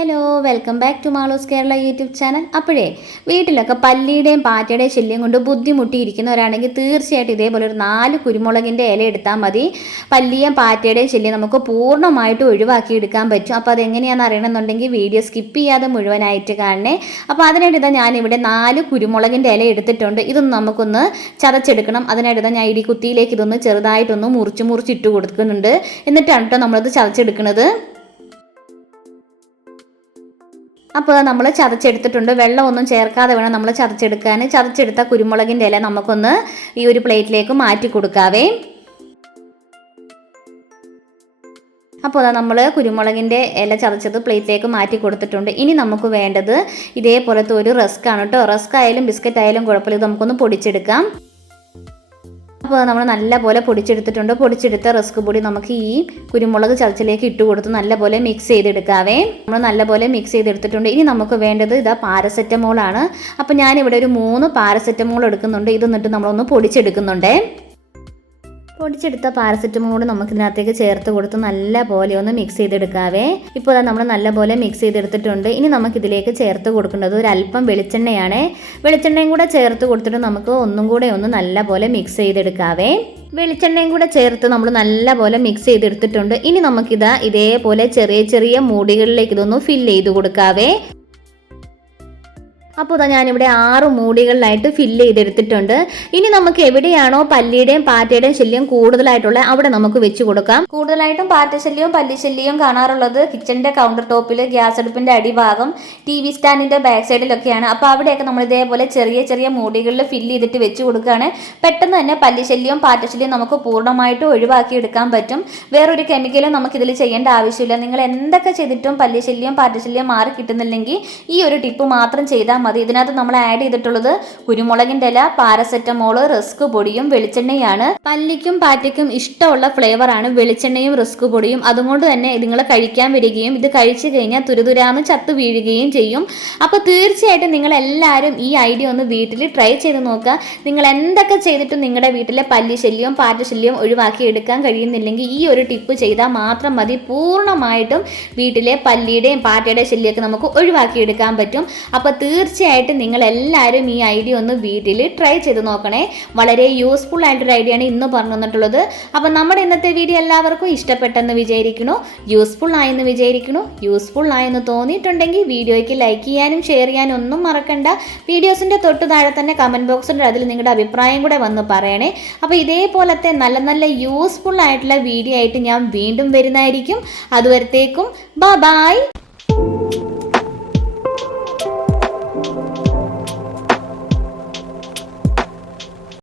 Hello welcome back to Maloos Kerala YouTube channel അപ്പോഴേ വീട്ടിലൊക്കെ പല്ലിയുടെയും പാറ്റയുടെയും ശല്യം കൊണ്ട് ബുദ്ധിമുട്ടിയിരിക്കുന്നവരാണെങ്കിൽ തീർച്ചയായിട്ടും ഇതേപോലെ ഒരു നാല് കുരുമുളകിന്റെ ഇല എടുത്താൽ മതി. പല്ലിയും പാറ്റയുടെയും ശല്യം നമുക്ക് പൂർണമായിട്ട് ഒഴിവാക്കി എടുക്കാൻ പറ്റും. അപ്പോൾ അതെങ്ങനെയാണെന്ന് അറിയണമെന്നുണ്ടെങ്കിൽ വീഡിയോ സ്കിപ്പ് ചെയ്യാതെ മുഴുവനായിട്ട് കാണണേ. അപ്പോൾ അതിനായിട്ട് ഇതാ ഞാനിവിടെ നാല് കുരുമുളകിന്റെ ഇല എടുത്തിട്ടുണ്ട്. ഇതൊന്ന് നമുക്കൊന്ന് ചതച്ചെടുക്കണം. അതിനായിട്ട് ഇതാ ഞാൻ ഇടി കുത്തിയിലേക്ക് ഇതൊന്ന് ചെറുതായിട്ടൊന്ന് മുറിച്ച് മുറിച്ചിട്ട് കൊടുക്കുന്നുണ്ട്. എന്നിട്ടാണ് കേട്ടോ നമ്മളത് ചതച്ചെടുക്കുന്നത് അപ്പോൾ നമ്മൾ ചതച്ചെടുത്തിട്ടുണ്ട്. വെള്ളമൊന്നും ചേർക്കാതെ വേണം നമ്മൾ ചതച്ചെടുക്കാൻ. ചതച്ചെടുത്ത കുരുമുളകിന്റെ ഇല നമുക്കൊന്ന് ഈ ഒരു പ്ലേറ്റിലേക്ക് മാറ്റി കൊടുക്കാവേ. അപ്പോൾ അതാ നമ്മൾ കുരുമുളകിന്റെ ഇല ചതച്ചത് പ്ലേറ്റിലേക്ക് മാറ്റി കൊടുത്തിട്ടുണ്ട്. ഇനി നമുക്ക് വേണ്ടത് ഇതേപോലത്തെ ഒരു റസ്ക് ആണ് കേട്ടോ. റസ്ക് ആയാലും ബിസ്ക്കറ്റ് ആയാലും കുഴപ്പമില്ല നമുക്കൊന്ന് പൊടിച്ചെടുക്കാം. അപ്പോൾ നമ്മൾ നല്ലപോലെ പൊടിച്ചെടുത്തിട്ടുണ്ട്. പൊടിച്ചെടുത്ത റിസ്ക് പൊടി നമുക്ക് ഈ കുരുമുളക് ചതച്ചിലേക്ക് ഇട്ട് കൊടുത്ത് നല്ലപോലെ മിക്സ് ചെയ്തെടുക്കാവേ. നമ്മൾ നല്ലപോലെ മിക്സ് ചെയ്തെടുത്തിട്ടുണ്ട്. ഇനി നമുക്ക് വേണ്ടത് ഇതാ പാരസെറ്റമോളാണ് അപ്പോൾ ഞാനിവിടെ ഒരു മൂന്ന് പാരസെറ്റമോൾ എടുക്കുന്നുണ്ട്. ഇത് എന്നിട്ട് നമ്മളൊന്ന് പൊടിച്ചെടുക്കുന്നുണ്ടേ. പൊടിച്ചെടുത്ത പാരസെറ്റമോൾ നമുക്ക് ഇതിനകത്തേക്ക് ചേർത്ത് കൊടുത്ത് നല്ല പോലെ ഒന്ന് മിക്സ് ചെയ്തെടുക്കാവേ. ഇപ്പോൾ നമ്മൾ നല്ല പോലെ മിക്സ് ചെയ്തെടുത്തിട്ടുണ്ട്. ഇനി നമുക്ക് ഇതിലേക്ക് ചേർത്ത് കൊടുക്കേണ്ടത് ഒരു അല്പം വെളിച്ചെണ്ണയാണ്. വെളിച്ചെണ്ണയും കൂടെ ചേർത്ത് കൊടുത്തിട്ട് നമുക്ക് ഒന്നും കൂടെ ഒന്ന് നല്ല പോലെ മിക്സ് ചെയ്തെടുക്കാവേ. വെളിച്ചെണ്ണയും കൂടെ ചേർത്ത് നമ്മൾ നല്ല പോലെ മിക്സ് ചെയ്തെടുത്തിട്ടുണ്ട്. ഇനി നമുക്കിത് ഇതേപോലെ ചെറിയ ചെറിയ മൂടികളിലേക്ക് ഇതൊന്ന് ഫില്ല് ചെയ്ത് കൊടുക്കാവേ. അപ്പോൾ ഇതാ ഞാനിവിടെ ആറ് മൂടികളിലായിട്ട് ഫില്ല് ചെയ്തെടുത്തിട്ടുണ്ട്. ഇനി നമുക്ക് എവിടെയാണോ പല്ലിയുടെയും പാറ്റയുടെയും ശല്യം കൂടുതലായിട്ടുള്ളത് അവിടെ നമുക്ക് വെച്ച് കൊടുക്കാം. കൂടുതലായിട്ടും പാറ്റ ശല്യവും പല്ലി ശല്യവും കാണാറുള്ളത് കിച്ചണിന്റെ കൗണ്ടർ ടോപ്പിൽ ഗ്യാസ് അടുപ്പിന്റെ അടിഭാഗം ടി വി സ്റ്റാൻഡിന്റെ ബാക്ക് സൈഡിലൊക്കെയാണ് അപ്പോൾ അവിടെയൊക്കെ നമ്മൾ ഇതേപോലെ ചെറിയ ചെറിയ മൂടികളിൽ ഫില്ല് ചെയ്തിട്ട് വെച്ച് കൊടുക്കുകയാണ് പെട്ടെന്ന് തന്നെ പല്ലി ശല്യവും പാറ്റ ശല്യവും നമുക്ക് പൂർണമായിട്ട് ഒഴിവാക്കി എടുക്കാൻ പറ്റും. വേറൊരു കെമിക്കലും നമുക്ക് ഇതിൽ ചെയ്യേണ്ട ആവശ്യമില്ല. നിങ്ങൾ എന്തൊക്കെ ചെയ്തിട്ടും പല്ലി ശല്യം പാറ്റ ശല്യം മാറി കിട്ടുന്നില്ലെങ്കിൽ ഈ ഒരു ടിപ്പ് മാത്രം ചെയ്താൽ മതി. ഇതിനകത്ത് നമ്മൾ ആഡ് ചെയ്തിട്ടുള്ളത് കുരുമുളകിന്റെ ഇല പാരസെറ്റമോൾ റിസ്ക് പൊടിയും വെളിച്ചെണ്ണയാണ്. പല്ലിക്കും പാറ്റയ്ക്കും ഇഷ്ടമുള്ള ഫ്ലേവറാണ് വെളിച്ചെണ്ണയും റിസ്ക് പൊടിയും. അതുകൊണ്ട് തന്നെ നിങ്ങൾ കഴിക്കാൻ വരികയും ഇത് കഴിച്ചു കഴിഞ്ഞാൽ തുരുതുരാന്ന് ചത്ത് വീഴുകയും ചെയ്യും. അപ്പോൾ തീർച്ചയായിട്ടും നിങ്ങൾ എല്ലാവരും ഈ ഐഡിയ ഒന്ന് വീട്ടിൽ ട്രൈ ചെയ്ത് നോക്കുക. നിങ്ങൾ എന്തൊക്കെ ചെയ്തിട്ടും നിങ്ങളുടെ വീട്ടിലെ പല്ലി ശല്യവും പാറ്റ ശല്യവും ഒഴിവാക്കി എടുക്കാൻ കഴിയുന്നില്ലെങ്കിൽ ഈ ഒരു ടിപ്പ് ചെയ്താൽ മാത്രം മതി. പൂർണമായിട്ടും വീട്ടിലെ പല്ലിയുടെയും പാറ്റയുടെ ശല്യമൊക്കെ നമുക്ക് ഒഴിവാക്കി എടുക്കാൻ പറ്റും. അപ്പോൾ തീർച്ചയായിട്ടും നിങ്ങൾ എല്ലാവരും ഈ ഐഡിയ ഒന്ന് വീട്ടിൽ ട്രൈ ചെയ്ത് നോക്കണേ. വളരെ യൂസ്ഫുൾ ആയിട്ടൊരു ഐഡിയ ആണ് ഇന്ന് പറഞ്ഞു തന്നിട്ടുള്ളത്. അപ്പോൾ നമ്മുടെ ഇന്നത്തെ വീഡിയോ എല്ലാവർക്കും ഇഷ്ടപ്പെട്ടെന്ന് വിചാരിക്കണു യൂസ്ഫുൾ ആയെന്ന് വിചാരിക്കണു യൂസ്ഫുൾ ആയെന്ന് തോന്നിയിട്ടുണ്ടെങ്കിൽ വീഡിയോയ്ക്ക് ലൈക്ക് ചെയ്യാനും ഷെയർ ചെയ്യാനും ഒന്നും മറക്കണ്ട. വീഡിയോസിന്റെ തൊട്ട് താഴെ തന്നെ കമന്റ് ബോക്സിന്റെ അതിൽ നിങ്ങളുടെ അഭിപ്രായം കൂടെ വന്ന് പറയണേ. അപ്പോൾ ഇതേപോലത്തെ നല്ല നല്ല യൂസ്ഫുൾ ആയിട്ടുള്ള വീഡിയോ ആയിട്ട് ഞാൻ വീണ്ടും വരുന്നതായിരിക്കും. അതുവരത്തേക്കും ബ ബായ്